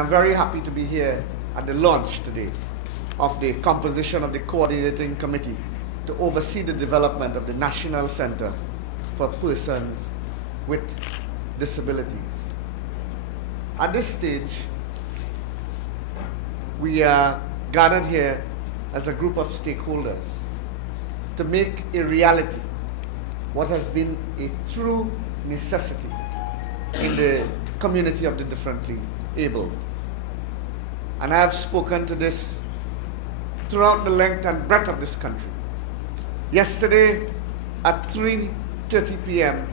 I'm very happy to be here at the launch today of the composition of the coordinating committee to oversee the development of the National Center for Persons with Disabilities. At this stage, we are gathered here as a group of stakeholders to make a reality what has been a true necessity in the community of the differently able. And I have spoken to this throughout the length and breadth of this country. Yesterday at 3:30 p.m.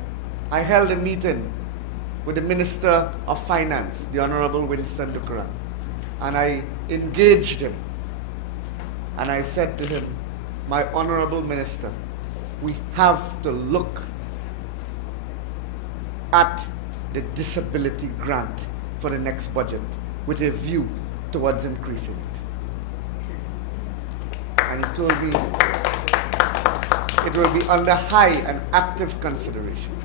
I held a meeting with the Minister of Finance, the Honorable Winston Dukura, and I engaged him and I said to him, my Honorable Minister, we have to look at the disability grant for the next budget with a view towards increasing it. And he told me it will be under high and active consideration.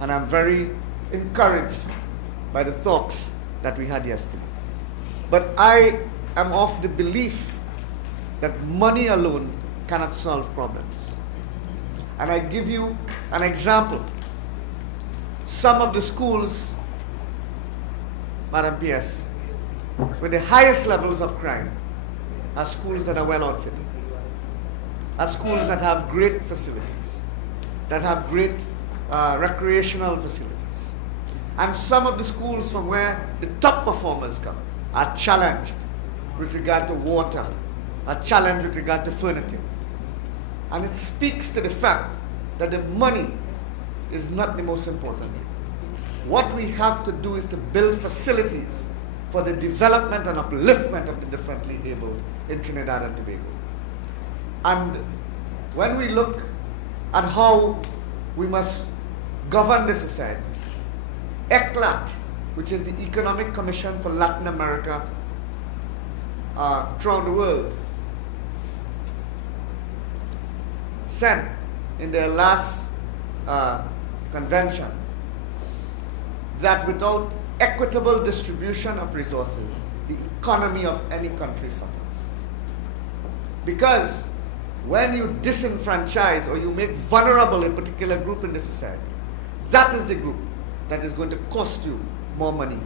And I'm very encouraged by the talks that we had yesterday. But I am of the belief that money alone cannot solve problems. And I give you an example. Some of the schools, Madam PS, with the highest levels of crime are schools that are well outfitted, are schools that have great facilities, that have great recreational facilities. And some of the schools from where the top performers come are challenged with regard to water, are challenged with regard to furniture. And it speaks to the fact that the money is not the most important thing. What we have to do is to build facilities for the development and upliftment of the differently abled in Trinidad and Tobago. And when we look at how we must govern the society, ECLAT, which is the Economic Commission for Latin America throughout the world, said in their last convention that without equitable distribution of resources, the economy of any country suffers. Because when you disenfranchise or you make vulnerable a particular group in the society, that is the group that is going to cost you more money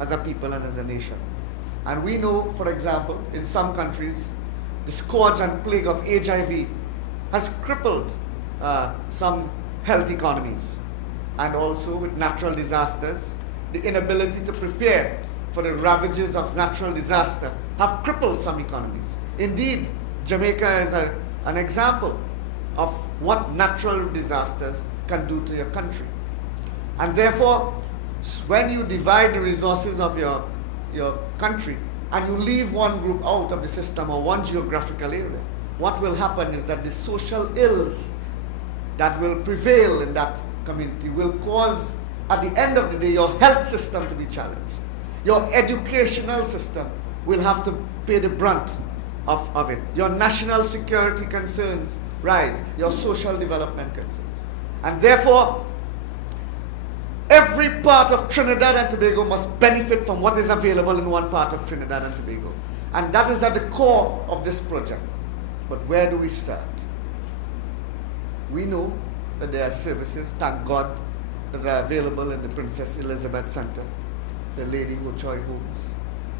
as a people and as a nation. And we know, for example, in some countries, the scourge and plague of HIV has crippled some health economies. And also with natural disasters, the inability to prepare for the ravages of natural disaster have crippled some economies. Indeed, Jamaica is an example of what natural disasters can do to your country. And therefore, when you divide the resources of your country and you leave one group out of the system or one geographical area, what will happen is that the social ills that will prevail in that community will cause, at the end of the day, your health system to be challenged. Your educational system will have to pay the brunt of it. Your national security concerns rise, your social development concerns. And therefore, every part of Trinidad and Tobago must benefit from what is available in one part of Trinidad and Tobago. And that is at the core of this project. But where do we start? We know that there are services, thank God, that are available in the Princess Elizabeth Center, the Lady Ho Choi homes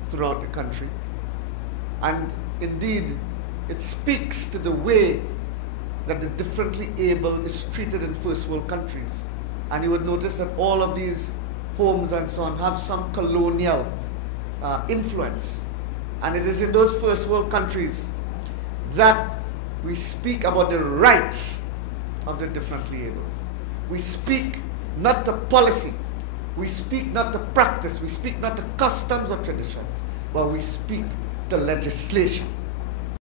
throughout the country. And indeed, it speaks to the way that the differently able is treated in first world countries. And you would notice that all of these homes and so on have some colonial influence. And it is in those first world countries that we speak about the rights of the differently able. We speak not to policy, we speak not to practice, we speak not to customs or traditions, but we speak to legislation.